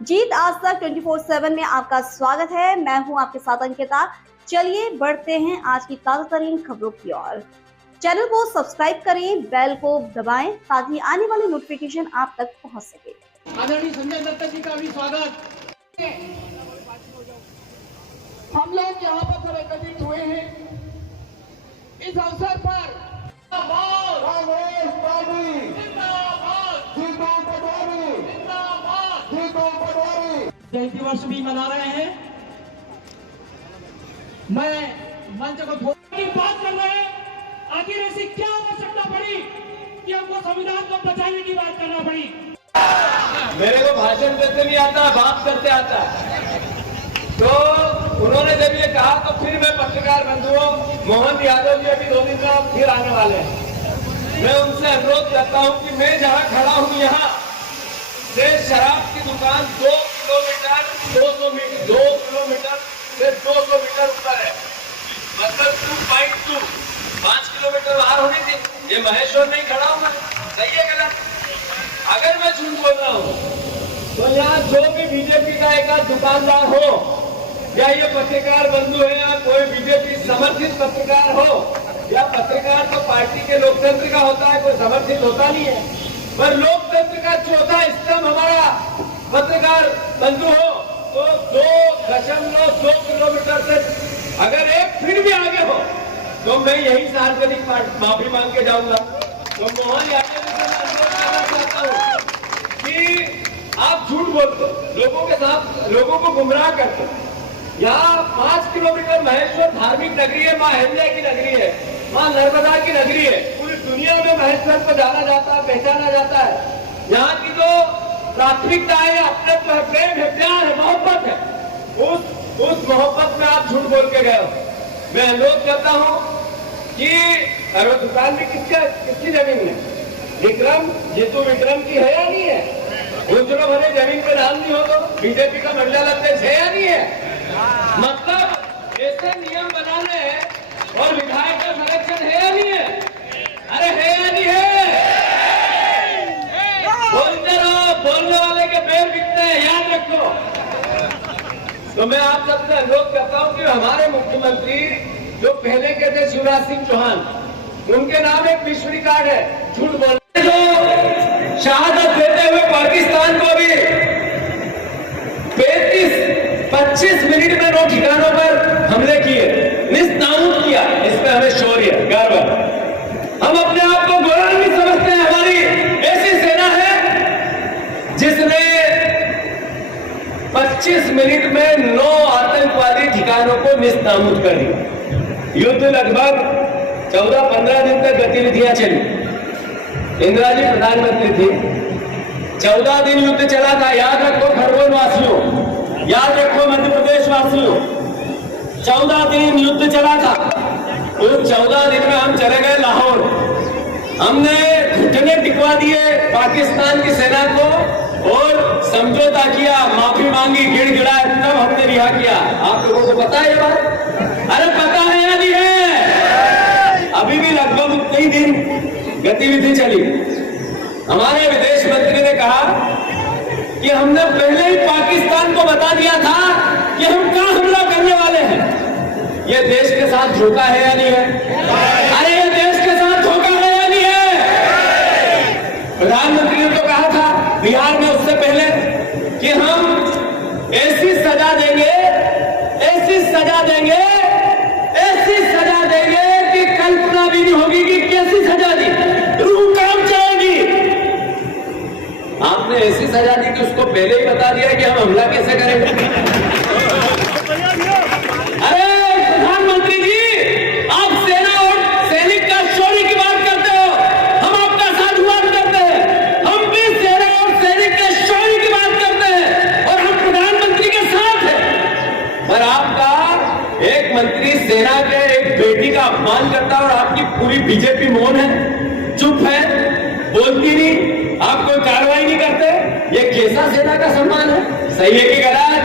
जीत आज तक 24/7 में आपका स्वागत है। मैं हूं आपके साथ अंकिता। चलिए बढ़ते हैं आज की ताजा तरीन खबरों की ओर। चैनल को सब्सक्राइब करें, बेल को दबाएं ताकि आने वाली नोटिफिकेशन आप तक पहुंच सके। आदरणीय संजय दत्त जी का भी स्वागत। हम लोग यहाँ पर एकत्रित हुए हैं इस अवसर पर जयंती वर्ष भी मना रहे हैं। मैं मंच को थोड़ी बात कर रहे हैं। आखिर ऐसी क्या आवश्यकता पड़ी कि हमको संविधान को बचाने की बात करना पड़ी? मेरे को भाषण देते नहीं आता, बात करते आता है। तो उन्होंने जब ये कहा तो फिर मैं पत्रकार बंधुओं मोहन यादव जी अभी 2 दिन का फिर आने वाले हैं। मैं उनसे अनुरोध करता हूं कि मैं जहां खड़ा हूं यहाँ से शराब की दुकान 2 किलोमीटर 2 किलोमीटर से 200 मीटर ऊपर है, मतलब 2.2 5 किलोमीटर बाहर होनी थी। ये महेश्वर नहीं खड़ा हूं मैं, सही है गलत? अगर मैं झूठ बोल रहा हूं तो यहाँ जो भी बीजेपी का एक दुकानदार हो या ये पत्रकार बंधु है या कोई बीजेपी समर्थित पत्रकार हो, या पत्रकार तो पार्टी के लोकतंत्र का होता है, कोई समर्थित होता नहीं है, पर लोकतंत्र का चौथा स्तंभ हमारा पत्रकार बंधु हो तो 2.2 किलोमीटर से अगर एक फिर भी आगे हो तो मैं यही सार्वजनिक माफी मांग के जाऊंगा। तो मोहन यादव जी से अनुरोध करना चाहता हूँ कि आप झूठ बोलते, लोगों के साथ लोगों को गुमराह करते। यहाँ 5 किलोमीटर महेश्वर धार्मिक नगरी है, माँ अहिल्या की नगरी है, माँ नर्मदा की नगरी है। पूरी दुनिया में महेश्वर को जाना जाता है, पहचाना जाता है। यहाँ की जो प्राथमिकता है, अपने प्रेम है, प्यार है, मोहब्बत है, उस मोहब्बत में आप झूठ बोल के गए हो। मैं अनुरोध करता हूँ कि अरे दुकान में किसकी जमीन है? विक्रम जीतू विक्रम की है या नहीं है? गुजरो भले जमीन पे नाम नहीं हो तो बीजेपी का मंडल अध्यक्ष है या नहीं है? मतलब ऐसे नियम बनाने और विधायक का संरक्षण है या नहीं है? अरे है या नहीं है? बोलते रहो, बोलने वाले के पैर बिकते हैं, याद रखो। तो मैं आप सबसे अनुरोध करता हूं कि हमारे मुख्यमंत्री जो पहले के थे शिवराज सिंह चौहान, उनके नाम एक विश्व रिकॉर्ड है झूठ बोलने। जो शहादत देते हुए पाकिस्तान को भी 25 मिनट में 9 ठिकानों पर हमले किए, निस्ताऊत किया, इसमें हमें शौर्य गर्व है। हम अपने आप को गोला नहीं समझते हैं। हमारी ऐसी सेना है जिसने 25 मिनट में 9 आतंकवादी ठिकानों को निस्तामूद कर दिया। युद्ध लगभग 14-15 दिन तक गतिविधियां चली। इंदिरा जी प्रधानमंत्री थी, 14 दिन युद्ध चला था। याद रखो खरगोन वासियों, याद रखो मध्य प्रदेश वासियों, 14 दिन युद्ध चला था। उस 14 दिन में हम चले गए लाहौर, हमने घुटने टिकवा दिए पाकिस्तान की सेना को और समझौता किया, माफी मांगी, गिड़गिड़ाए, तब हमने रिहा किया। आप लोगों को पता है ये बात? अरे पता है या नहीं है? अभी भी लगभग उतने ही दिन गतिविधि चली। हमारे विदेश मंत्री ने कहा कि हमने पहले ही पाकिस्तान को बता दिया था कि हम कहां हमला करने वाले हैं। ये देश के साथ धोखा है या नहीं है? अरे ये देश के साथ धोखा है या नहीं है? प्रधानमंत्री ने तो कहा था बिहार में उससे पहले कि हम ऐसी सजा देंगे, ऐसी सजा देंगे, ऐसी सजा देंगे कि कल्पना भी नहीं होगी कि कैसी सजा दी, रूह कांप जाएगी। आपने ऐसी सजा दी कि उसको पहले ही बता दिया कि हम हमला कैसे करेंगे। अरे प्रधानमंत्री जी, आप सेना और सैनिक का शौर्य की बात करते हो, हम आपका साधुवाद करते हैं। हम भी सेना और सैनिक के शौर्य की बात करते हैं और हम प्रधानमंत्री के साथ हैं। पर आपका एक मंत्री सेना के एक बेटी का अपमान करता है और आपकी पूरी बीजेपी मौन है, चुप है, बोलती नहीं, आप कोई कार्रवाई नहीं करते। ये कैसा सेना का सम्मान है? सही है कि गलत?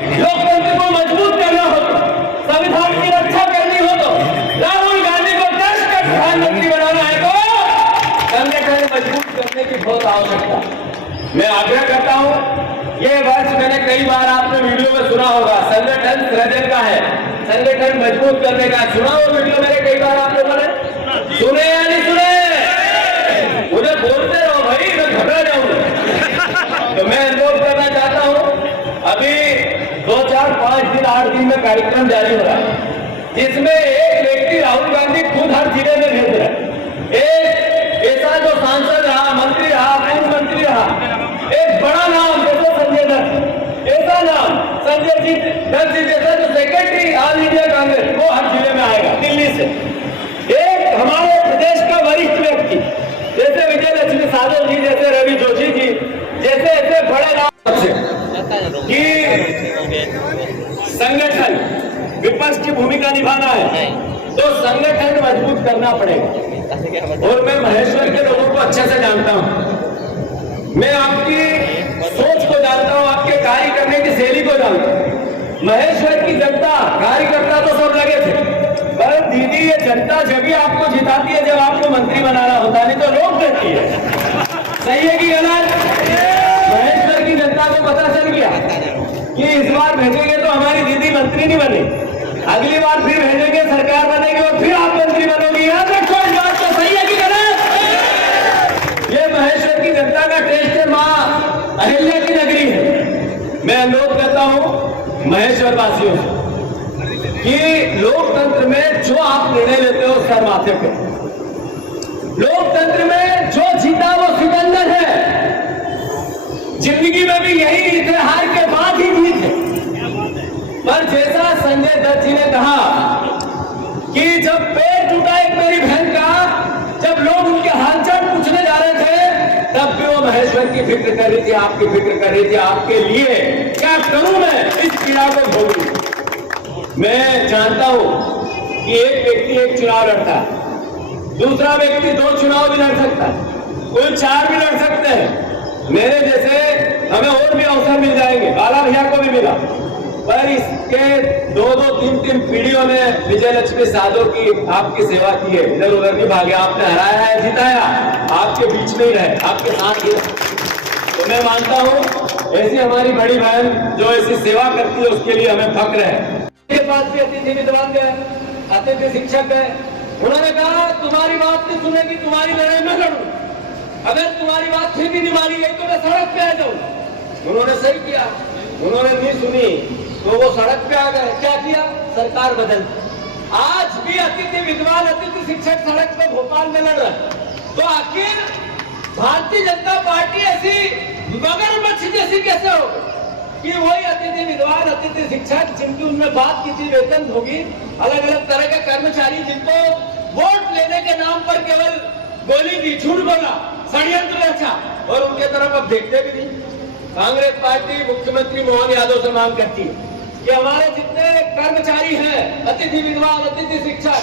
लोकतंत्र को मजबूत करना हो तो, संविधान की रक्षा करनी हो तो, राहुल गांधी को देश का प्रधानमंत्री बनाना है तो संगठन मजबूत करने की बहुत आवश्यकता। मैं आग्रह करता हूं कई बार आपने वीडियो में सुना होगा, संगठन सृजन का है, संगठन मजबूत करने का। सुना वो वीडियो मेरे कई बार आप लोगों ने सुने या नहीं सुने? मुझे बोलते रहो भाई, मैं घबरा जाऊंगा। तो मैं अनुरोध करना चाहता हूं, अभी 2, 4, 5 दिन 8 दिन में कार्यक्रम जारी हो रहा है, जिसमें एक व्यक्ति राहुल गांधी खुद हर जिले में भेज रहा है। एक ऐसा जो सांसद रहा, मंत्री रहा, पूर्व मंत्री रहा, एक बड़ा नाम जैसे संजय दत्त, ऐसा नाम संजय दत्त जी जैसा जो सेक्रेटरी ऑल इंडिया कांग्रेस, वो हर जिले में आएगा दिल्ली से। एक हमारे प्रदेश का वरिष्ठ व्यक्ति जैसे विजय लक्ष्मी साधव जी, जैसे रवि जोशी जी, जैसे ऐसे बड़े नाम से कि संगठन विपक्ष की भूमिका निभाना है तो संगठन मजबूत करना पड़ेगा। और मैं महेश्वर के लोगों को अच्छे से जानता हूं, मैं आपकी सोच को जानता हूं, आपके कार्य करने की शैली को जानता हूं। महेश्वर की जनता, कार्यकर्ता तो सब लगे थे, पर दीदी ये जनता जब भी आपको जिताती है जब आपको मंत्री बनाना होता है, नहीं तो रोक देती है। सही है कि गलत? महेश्वर की जनता को पता चल गया कि इस बार भेजेंगे तो हमारी दीदी मंत्री नहीं बने, अगली बार फिर भेजेंगे सरकार बनेगी और फिर आप मंत्री बनोगी। याद रखो इस बात को। सही है कि गलत? ये महेश्वर की जनता का टेस्ट है, मां अहिल्या की नगरी है। मैं अनुरोध करता हूं महेश्वर वासियों से कि लोकतंत्र में जो आप निर्णय लेते हो सर माथे पे, लोकतंत्र में जो जीता वो सिकंदर है। जिंदगी में भी यही जीत है, हार के बाद ही जीत है। पर जैसा संजय दत्त जी ने कहा कि जब पेट टूटा एक मेरी बहन का, जब लोग उनके हालचाल पूछने जा रहे थे, तब भी वो महेश्वर की फिक्र कर रही थी, आपकी फिक्र कर रही थी, आपके लिए क्या करूं मैं इस पीड़ा को भोगूं। मैं जानता हूं कि एक व्यक्ति एक चुनाव लड़ता है, दूसरा व्यक्ति 2 चुनाव भी लड़ सकता है, कोई 4 भी लड़ सकते हैं। मेरे जैसे हमें और भी अवसर मिल जाएंगे, बाला भैया को भी मिला, पर इसके 2-2, 3-3 पीढ़ियों ने विजय लक्ष्मी साधव की आपकी सेवा की है, इधर उधर नहीं भागे, आपने हराया है, जिताया, आपके बीच में ही रहे, आपके साथ ही रहे। तो मैं मानता हूं ऐसी हमारी बड़ी बहन जो ऐसी सेवा करती है उसके लिए हमें फक्र है। के पास भी अतिथि विद्वान गए, अतिथि शिक्षक गए, उन्होंने कहा तुम्हारी बात नहीं सुनेगी, तुम्हारी लड़ाई में लड़ूं, अगर तुम्हारी बात फिर भी नहीं मानी गई तो मैं सड़क पे आ जाऊं। उन्होंने सही किया, उन्होंने नहीं सुनी तो वो सड़क पे आ गए। क्या किया? सरकार बदल। आज भी अतिथि विद्वान, अतिथि शिक्षक सड़क पे भोपाल में लड़ रहे। तो आखिर भारतीय जनता पार्टी ऐसी मगरमच्छ जैसी कैसे हो कि वही अतिथि विद्वान, अतिथि शिक्षक जिनकी उनमें बात की थी वेतन होगी, अलग अलग तरह के कर्मचारी जिनको वोट लेने के नाम पर केवल गोली दी, झूठ बोला, षड्यंत्र रचा, और उनके तरफ अब देखते भी नहीं। कांग्रेस पार्टी मुख्यमंत्री मोहन यादव से मांग करती है कि हमारे जितने कर्मचारी हैं, अतिथि विद्वान, अतिथि शिक्षक,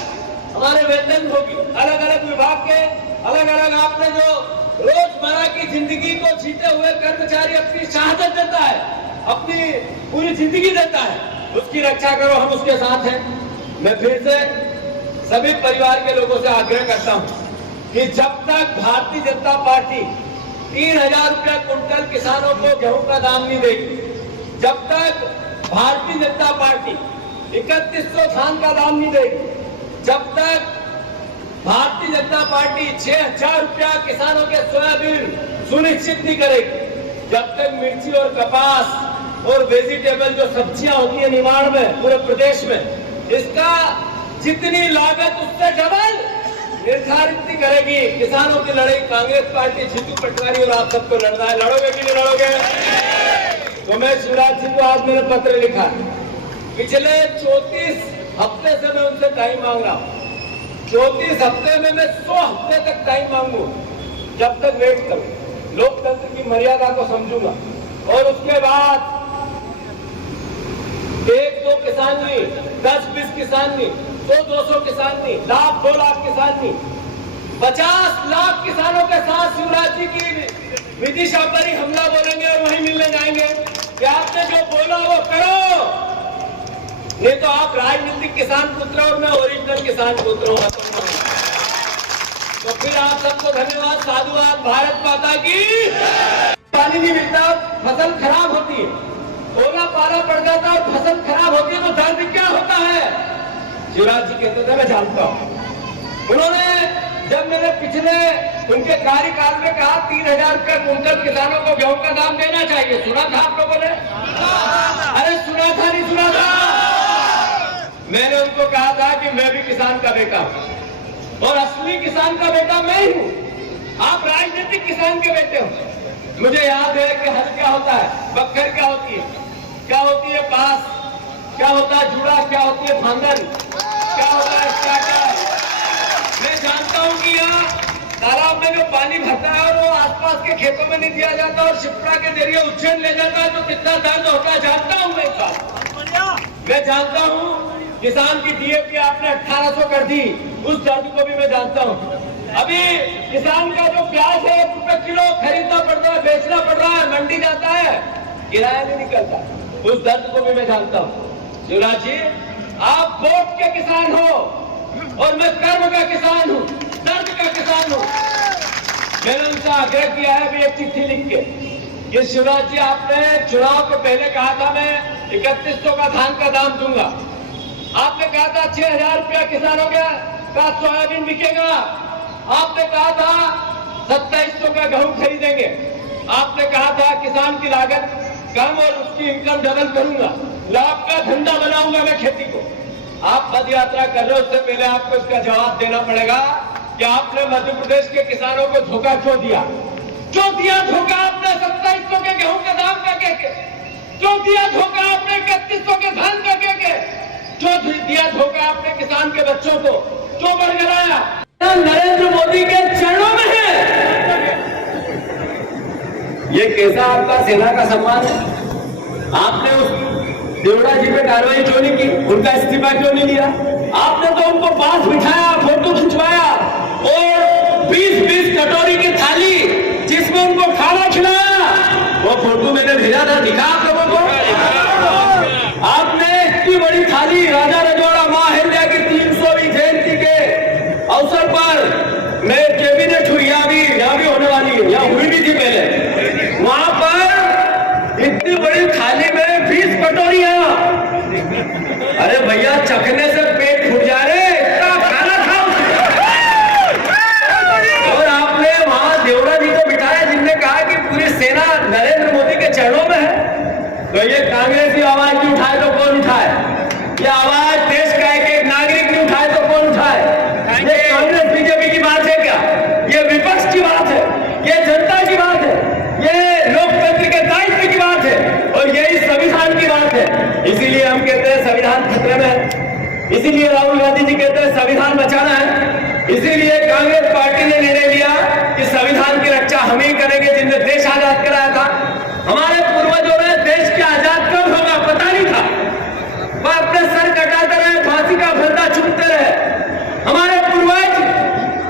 हमारे वेतन होगी, अलग अलग विभाग के अलग अलग आपने जो रोजमर्रा की जिंदगी को जीते हुए कर्मचारी अपनी शहादत देता है, अपनी पूरी जिंदगी देता है, उसकी रक्षा करो, हम उसके साथ हैं। मैं फिर से सभी परिवार के लोगों से आग्रह करता हूं कि जब तक भारतीय जनता पार्टी 3000 रुपया कुंटल किसानों को गेहूं का दाम नहीं देगी, जब तक भारतीय जनता पार्टी 3100 धान का दाम नहीं देगी, जब तक भारतीय जनता पार्टी 6000 रुपया किसानों के सोयाबीन सुनिश्चित नहीं करेगी, जब तक मिर्ची और कपास और वेजिटेबल जो सब्जियां होती है निमाड़ में पूरे प्रदेश में, इसका जितनी लागत उससे डबल निर्धारित नहीं करेगी, किसानों की लड़ाई कांग्रेस पार्टी जीतू पटवारी और आप सबको लड़ना है। लड़ोगे कि नहीं लड़ोगे? तो मैं शिवराज जी को आज मैंने पत्र लिखा, पिछले 34 हफ्ते से मैं उनसे टाइम मांग रहा हूँ, 34 हफ्ते में मैं 100 हफ्ते तक टाइम मांगू, जब तक वेट करूं, लोकतंत्र की मर्यादा को समझूंगा। और उसके बाद 1-2 किसान नहीं, 10-20 किसान नहीं, 100-200 किसान नहीं, 1,00,000-2 लाख किसान नहीं, 50 लाख किसानों के साथ शिवराज जी की विदिशा पर ही हमला बोलेंगे और वहीं मिलने जाएंगे कि आपने जो बोला वो करो, नहीं तो आप राजनीतिक किसान पुत्र और मैं ओरिजिनल किसान पुत्र हूं। तो फिर आप सबको धन्यवाद, साधुवाद, भारत माता की। पानी नहीं मिलता, फसल खराब होती है, और पाला पड़ जाता है और फसल खराब होती है तो दर्द क्या होता है? शिवराज जी कहते थे मैं जानता हूं। उन्होंने जब मैंने पिछले उनके कार्यकाल में कहा 3,000 रुपये कुंटल किसानों को गेहूं का दाम देना चाहिए, सुना था आप लोगों ने? अरे सुना था नहीं सुना था? मैंने उनको कहा था कि मैं भी किसान का बेटा हूं और असली किसान का बेटा मैं ही हूं, आप राजनीतिक किसान के बेटे हो। मुझे याद है कि हल क्या होता है, बक्खर क्या होती है, क्या होती है बांस, क्या होता है जुड़ा, क्या होती है फांदन, क्या होता है स्टार्टर। मैं जानता हूं कि यहाँ तालाब में जो पानी भरता है और वो आसपास के खेतों में नहीं दिया जाता और शिप्रा के जरिए उज्जैन ले जाता है तो कितना दर्द होता है जानता हूं मैं साहब। मैं जानता हूं किसान की डीएपी आपने 1800 कर दी, उस दर्द को भी मैं जानता हूं। अभी किसान का जो प्याज है 1 रुपए किलो खरीदना पड़ता है, बेचना पड़ रहा है, मंडी जाता है, किराया नहीं निकलता, उस दर्द को भी मैं जानता हूं। शिवराज जी, आप वोट के किसान हो और मैं कर्म का किसान हूं, दर्द का किसान हूं। मैंने उनसे आग्रह किया है भी एक चिट्ठी लिख के कि शिवराज जी, आपने चुनाव के पहले कहा था मैं 3100 का धान का दाम दूंगा, आपने कहा था 6,000 रुपया किसानों का सोयाबीन बिकेगा, आपने कहा था 2700 का गेहूं खरीदेंगे, आपने कहा था किसान की लागत कम और उसकी इनकम डबल करूंगा, लाभ का धंधा बनाऊंगा मैं खेती को। आप पद यात्रा कर रहे हो, उससे पहले आपको इसका जवाब देना पड़ेगा कि आपने मध्य प्रदेश के किसानों को धोखा क्यों दिया? क्यों दिया धोखा आपने 2700 के गेहूं के दाम का कह के? क्यों दिया धोखा आपने 3100 के धान का कह के? क्यों दिया धोखा आपने किसान के बच्चों को? क्यों बरगलाया? नरेंद्र मोदी के चरणों में है। ये कैसा आपका सेना का सम्मान है? आपने उस देवड़ा जी पे कार्रवाई क्यों नहीं की? उनका इस्तीफा क्यों नहीं लिया? आपने तो उनको पास बिठाया, फोटो खिंचवाया और 20-20 कटोरी की थाली जिसमें उनको खाना खिलाया, वो फोटो मैंने भेजा था, दिखा आप लोगों को? आपने इतनी बड़ी थाली राजा रजवाड़ा मां अहिल्या की 300वीं जयंती के अवसर पर, मैं कैबिनेट हुई यहाँ भी होने वाली है, यहाँ हुई भी थी पहले, वहां पर इतनी बड़ी थाली में 20 कटोरियां। अरे भैया, चखने से पेट फूट जा रहे, इतना खाना था। और आपने वहां देवड़ा जी को बिठाया जिनने कहा कि पूरी सेना नरेंद्र मोदी के चरणों में है। तो ये कांग्रेस की आवाज नहीं उठाए तो कौन उठाए? ये आवाज देश का एक नागरिक नहीं उठाए तो कौन उठाए? ये कांग्रेस बीजेपी की बात है क्या? ये विपक्ष की बात है, ये जनता की बात है, ये लोकतंत्र के दायित्व की बात है और यही संविधान की बात है। इसीलिए हम कहते हैं संविधान खतरे में है, इसीलिए राहुल गांधी जी कहते हैं संविधान बचाना है, इसीलिए कांग्रेस पार्टी ने निर्णय लिया कि संविधान की रक्षा हम ही करेंगे जिनने देश आजाद कराया था। हमारे पूर्वजों ने देश के आजाद कब होगा पता नहीं था, वह अपने सर कटाते रहे, फांसी का फंदा चूमते रहे। हमारे पूर्वज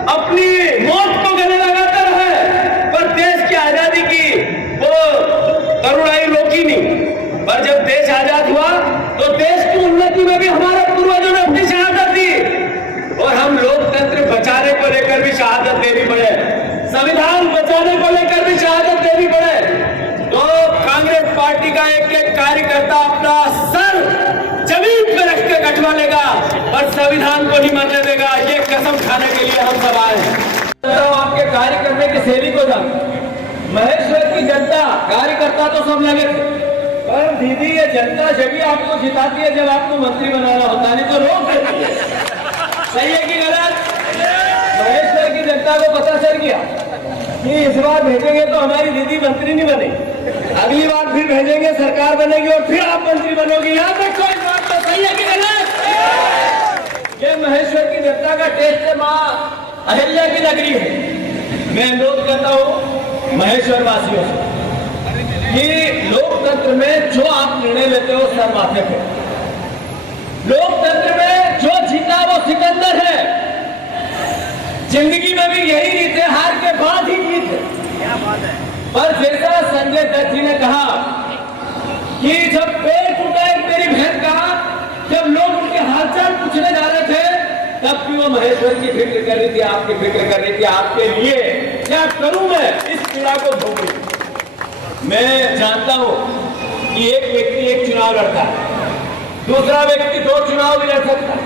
अपनी मौत को गले लगाते रहे, पर देश की आजादी की वो करुणाई रोकी नहीं। पर जब देश आजाद हुआ तो देश की उन्नति में भी हमारे पूर्वजों ने अपनी शहादत दी और हम लोकतंत्र बचाने को लेकर भी शहादत देनी पड़े, संविधान बचाने को लेकर भी शहादत देनी पड़े। तो कांग्रेस पार्टी का एक कार्यकर्ता अपना सर जमीन पे रख के कटवा लेगा और संविधान को नहीं मरने देगा, ये कसम खाने के लिए हम सब आए हैं। आपके कार्य करने की शैली को जान, महेश्वर की जनता कार्यकर्ता तो सब लगे थे, पर दीदी ये जनता जब आपको जिताती है जब आपको मंत्री बनाना होता, नहीं तो रोक देती है। सही है कि गलत? महेश्वर की जनता को पता चल गया कि इस बार भेजेंगे तो हमारी दीदी मंत्री नहीं बनेगी, अगली बार फिर भेजेंगे सरकार बनेगी और फिर आप मंत्री बनोगे। यहाँ तक कोई बात तो सही है कि गलत? ये महेश्वर की जनता का टेस्ट है, मां अहिल्या की नगरी है। मैं अनुरोध करता हूँ महेश्वर वासियों से कि लोकतंत्र में जो आप निर्णय लेते हो सर माथे पे, लोकतंत्र में जो जीता वो सिकंदर है, जिंदगी में भी यही रीत है, हार के बाद ही जीत है। पर जैसा संजय दत्त जी ने कहा कि जब पेड़ टूटा एक मेरी बहन का, जब लोग उनके हालचाल पूछने जा रहे थे तब भी वो महेश्वर की फिक्र कर रही थी, आपकी फिक्र कर रही थी, आपके लिए क्या करूं मैं इस पीड़ा को भोग रही। मैं जानता हूं कि एक व्यक्ति एक चुनाव लड़ता है, दूसरा व्यक्ति 2 चुनाव भी लड़ सकता है,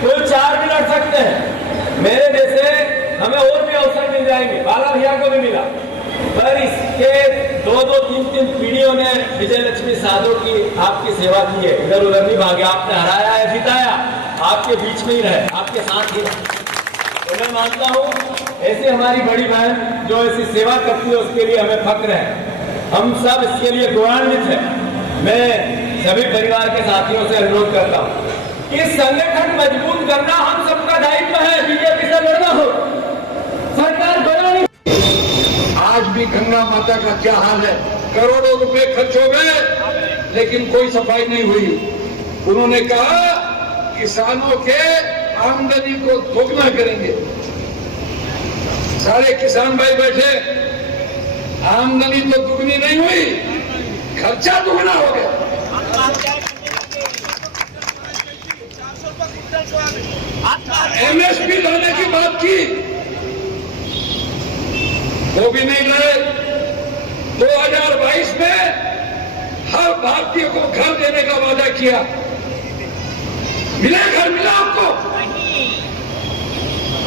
कोई 4 भी लड़ सकते हैं। मेरे जैसे हमें और भी अवसर मिल जाएंगे, बाला भैया को भी मिला, पर इसके 2-2, 3-3 पीढ़ियों ने विजय लक्ष्मी साधु की आपकी सेवा की है, इधर उधर नहीं भागे, आपने हराया है, जिताया, आपके बीच में ही रहे, आपके साथ ही रहे। तो मैं मानता हूँ ऐसी हमारी बड़ी बहन जो ऐसी सेवा करती है उसके लिए हमें फक्र है, हम सब इसके लिए गौरवान्वित हैं। मैं सभी परिवार के साथियों से अनुरोध करता हूँ कि संगठन मजबूत करना हम सबका दायित्व है, बीजेपी से लड़ना हो, सरकार बनानी। आज भी गंगा माता का क्या हाल है, करोड़ों रुपए खर्च हो गए लेकिन कोई सफाई नहीं हुई। उन्होंने कहा किसानों के आमदनी को दोगुना करेंगे। सारे किसान भाई बैठे, आमदनी तो दुगनी नहीं हुई, खर्चा दुगना हो गया। एमएसपी लाने की बात की, वो भी नहीं लाए। 2022 में हर भारतीय को घर देने का वादा किया, मिला घर मिला आपको?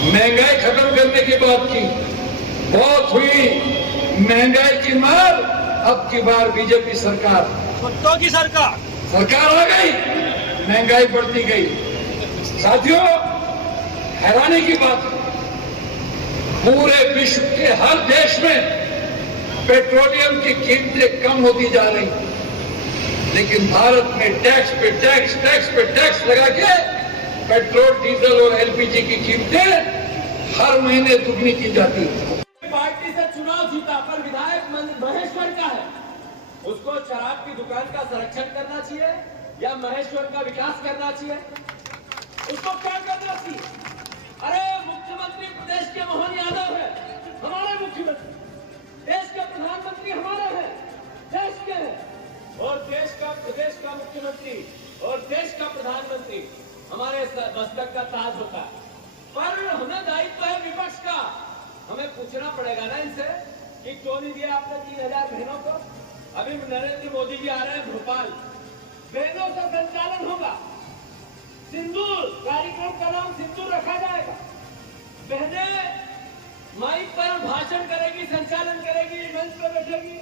महंगाई खत्म करने की बात की, बहुत हुई महंगाई की मार। अब की बार बीजेपी सरकार, कुत्तों की सरकार आ गई, महंगाई बढ़ती गई। साथियों, हैरानी की बात है, पूरे विश्व के हर देश में पेट्रोलियम की कीमतें कम होती जा रही, लेकिन भारत में टैक्स पे टैक्स, टैक्स पे टैक्स लगा के पेट्रोल, डीजल और एलपीजी की कीमतें हर महीने दुगनी की जाती है। पार्टी से चुनाव जीता पर विधायक महेश्वर का है, उसको शराब की दुकान का संरक्षण करना चाहिए या महेश्वर का विकास करना चाहिए? उसको क्या करना चाहिए? अरे मुख्यमंत्री प्रदेश के मोहन यादव है, हमारे मुख्यमंत्री, देश के प्रधानमंत्री हमारे हैं, देश के हैं, और देश का प्रदेश का मुख्यमंत्री और देश का प्रधानमंत्री हमारे मस्तक का ताज होता है। पर हमें दायित्व है विपक्ष का, हमें पूछना पड़ेगा ना इनसे कि क्यों नहीं दिया आपने 3000 बहनों को। अभी नरेंद्र मोदी जी आ रहे हैं भोपाल, बहनों का संचालन होगा, सिंदूर कार्यक्रम का नाम सिंदूर रखा जाएगा, बहनें माइक पर भाषण करेगी, संचालन करेगी, मंच पर बैठेगी।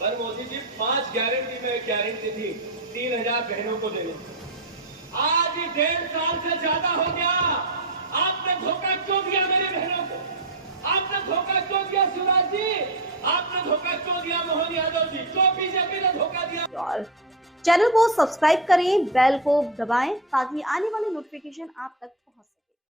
पर मोदी जी 5 गारंटी में गारंटी थी 3000 बहनों को देने। आज 1.5 साल से ज्यादा हो गया, आपने धोखा क्यों दिया मेरी बहनों को? आपने धोखा क्यों दिया शिवराज जी? आपने धोखा क्यों दिया मोहन यादव जी? क्यों बीजेपी ने धोखा दिया? और चैनल को सब्सक्राइब करें, बेल को दबाएं ताकि आने वाली नोटिफिकेशन आप तक